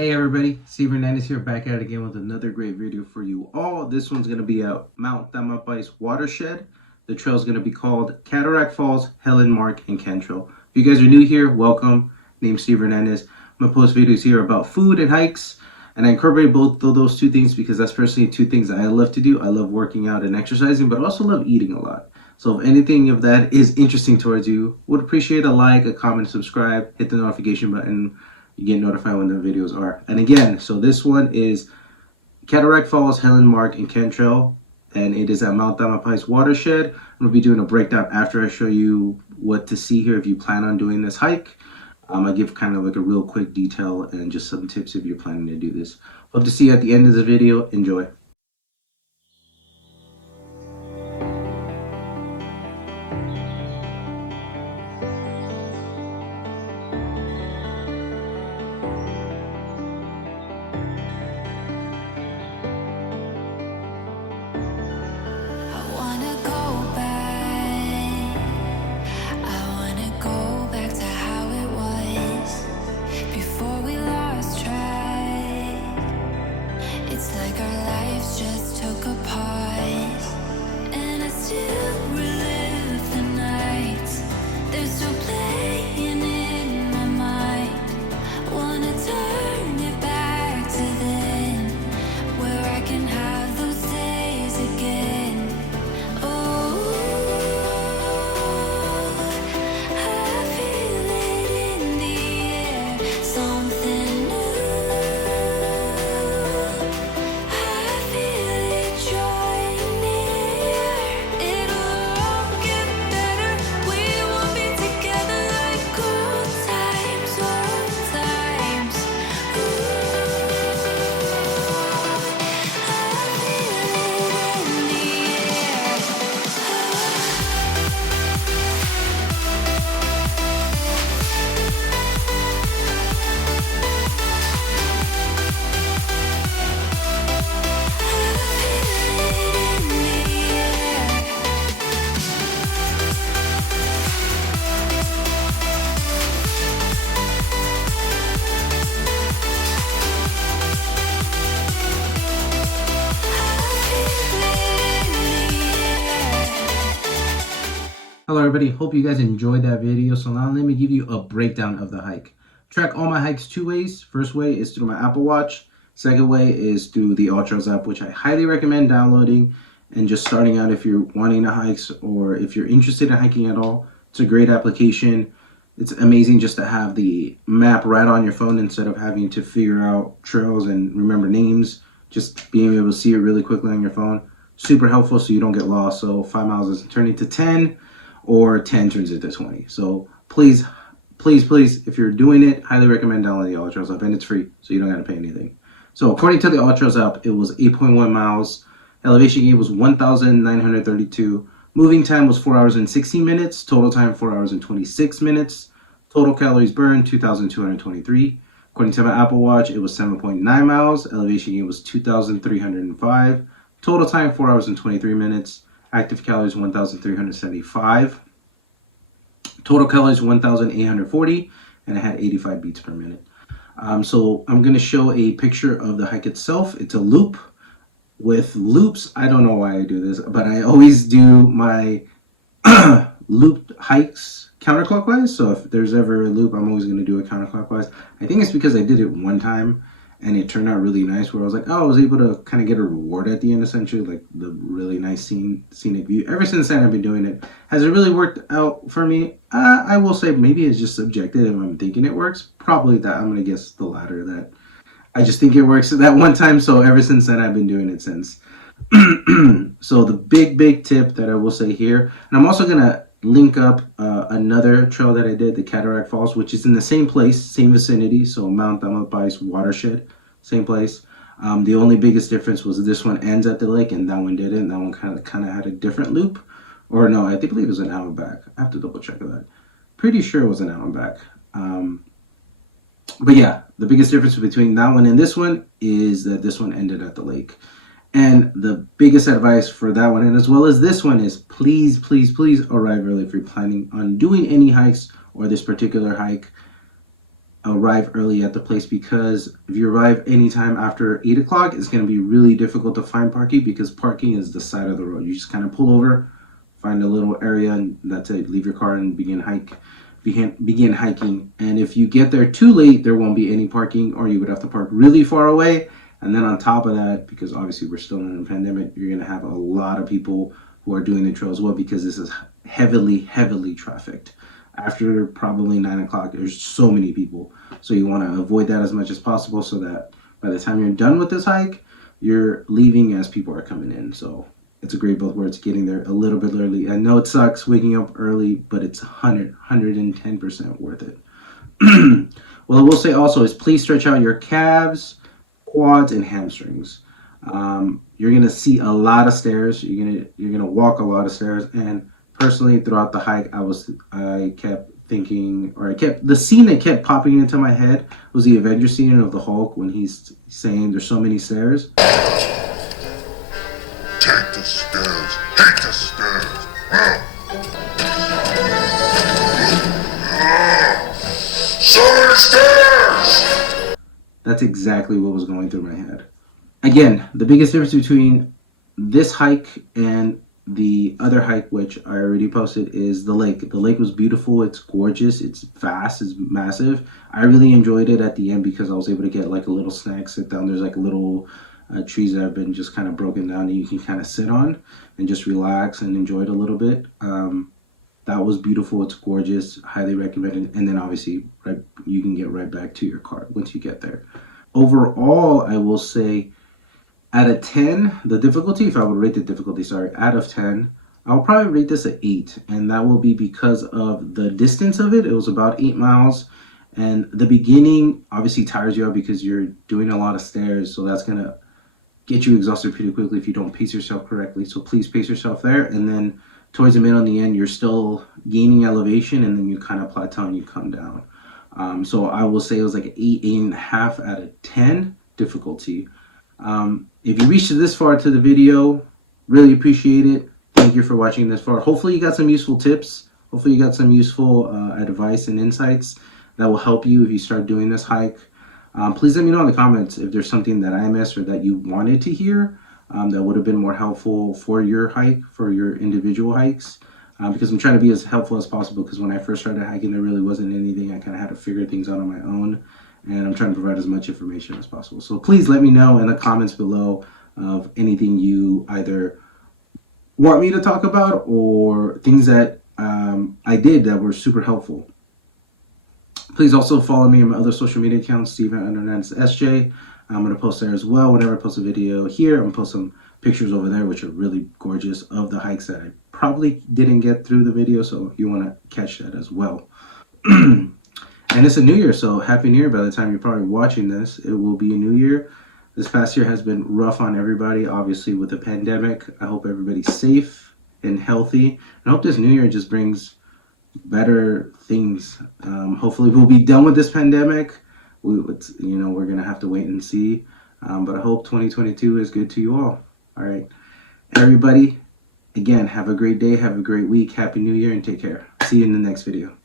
Hey everybody, Steve Hernandez here, back at it again with another great video for you all. This one's going to be at Mount Tamalpais Watershed. The trail is going to be called Cataract Falls, Helen Market Trail. If you guys are new here, welcome. Name's Steve Hernandez. I'm going to post videos here about food and hikes, and I incorporate both of those two things because that's personally two things I love to do. I love working out and exercising, but I also love eating a lot. So if anything of that is interesting towards you, would appreciate a like, a comment, subscribe, hit the notification button. You get notified when the videos are. And again, so this one is Cataract Falls, Helen Market Trail, and it is at Mount Tamalpais Watershed. I'm going to be doing a breakdown after I show you what to see here if you plan on doing this hike. I give kind of like a real quick detail and just some tips if you're planning to do this. Hope to see you at the end of the video. Enjoy. Hello everybody, hope you guys enjoyed that video. So now let me give you a breakdown of the hike. Track all my hikes two ways. First way is through my Apple Watch. Second way is through the Waterfalls app, which I highly recommend downloading and just starting out if you're wanting to hike or if you're interested in hiking at all. It's a great application. It's amazing just to have the map right on your phone instead of having to figure out trails and remember names. Just being able to see it really quickly on your phone. Super helpful so you don't get lost. So 5 miles isn't turning to 10. Or 10 turns into 20. So please, if you're doing it, highly recommend downloading the Waterfalls app, and it's free, so you don't got to pay anything. So according to the Waterfalls app, it was 8.1 miles. Elevation gain was 1,932. Moving time was 4 hours and 16 minutes. Total time 4 hours and 26 minutes. Total calories burned 2,223. According to my Apple Watch, it was 7.9 miles. Elevation gain was 2,305. Total time 4 hours and 23 minutes. Active calories 1,375. Total calories 1,840, and I had 85 beats per minute. So I'm going to show a picture of the hike itself. It's a loop. With loops, I don't know why I do this, but I always do my looped hikes counterclockwise. So if there's ever a loop, I'm always going to do it counterclockwise. I think it's because I did it one time and it turned out really nice where I was like, oh, I was able to kind of get a reward at the end, essentially, like the really nice scenic view. Ever since then, I've been doing it. Has it really worked out for me? I will say maybe it's just subjective if I'm thinking it works. Probably that. I'm going to guess the latter, that I just think it works that one time. So ever since then, I've been doing it since. So the big tip that I will say here, and I'm also going to link up another trail that I did, the Cataract Falls, which is in the same place, same vicinity. So Mount Tamalpais Watershed, same place. The only biggest difference was this one ends at the lake and that one didn't. That one kind of had a different loop. Or no, I believe it was an hour back. I have to double check that. Pretty sure it was an hour back. But yeah, the biggest difference between that one and this one is that this one ended at the lake. And the biggest advice for that one, and as well as this one, is please arrive early if you're planning on doing any hikes or this particular hike. arrive early at the place, because if you arrive anytime after 8 o'clock, it's going to be really difficult to find parking, because parking is the side of the road. You just kind of pull over, find a little area, and that's it. Leave your car and begin hiking. And if you get there too late, there won't be any parking, or you would have to park really far away. And then on top of that, because obviously we're still in a pandemic, you're going to have a lot of people who are doing the trail as well, because this is heavily trafficked. After probably 9 o'clock, there's so many people. So you want to avoid that as much as possible, so that by the time you're done with this hike, you're leaving as people are coming in. So it's a great both worlds, getting there a little bit early. I know it sucks waking up early, but it's 110% worth it. What I will say also is, please stretch out your calves, quads, and hamstrings. You're gonna see a lot of stairs. You're gonna walk a lot of stairs. And personally, throughout the hike, I kept thinking, or the scene that kept popping into my head was the Avengers scene of the Hulk, when he's saying there's so many stairs. Take the stairs. Take the stairs. So many stairs! That's exactly what was going through my head. Again, the biggest difference between this hike and the other hike, which I already posted, is the lake. The lake was beautiful. It's gorgeous. It's vast. It's massive. I really enjoyed it at the end, because I was able to get like a little snack, sit down. There's like little trees that have been just kind of broken down, and you can kind of sit on and just relax and enjoy it a little bit. That was beautiful. It's gorgeous. Highly recommended. And then obviously, you can get right back to your car once you get there. Overall, I will say, out of 10, the difficulty, if I would rate the difficulty, out of 10, I'll probably rate this an 8. And that will be because of the distance of it. It was about 8 miles. And the beginning obviously tires you out, because you're doing a lot of stairs. So that's going to get you exhausted pretty quickly if you don't pace yourself correctly. So please pace yourself there. And then towards the middle and the end, you're still gaining elevation, and then you kind of plateau and you come down. So I will say it was like an 8.5 out of 10 difficulty. If you reached this far to the video, really appreciate it. Thank you for watching this far. Hopefully you got some useful tips. Hopefully you got some useful advice and insights that will help you if you start doing this hike. Please let me know in the comments if there's something that I missed or that you wanted to hear that would have been more helpful for your hike, for your individual hikes. Because I'm trying to be as helpful as possible, because when I first started hiking, there really wasn't anything. I kind of had to figure things out on my own, and I'm trying to provide as much information as possible. So please let me know in the comments below of anything you either want me to talk about, or things that I did that were super helpful. Please also follow me on my other social media accounts, Steven_SJ. I'm going to post there as well. Whenever I post a video here, I'm going to post some pictures over there, which are really gorgeous, of the hikes that I probably didn't get through the video. So if you want to catch that as well. And it's a new year, so Happy New Year. By the time you're probably watching this, it will be a new year. This past year has been rough on everybody, obviously, with the pandemic. I hope everybody's safe and healthy. And I hope this new year just brings better things. Hopefully we'll be done with this pandemic. We're going to have to wait and see. But I hope 2022 is good to you all. All right. Everybody, again, have a great day. Have a great week. Happy New Year, and take care. See you in the next video.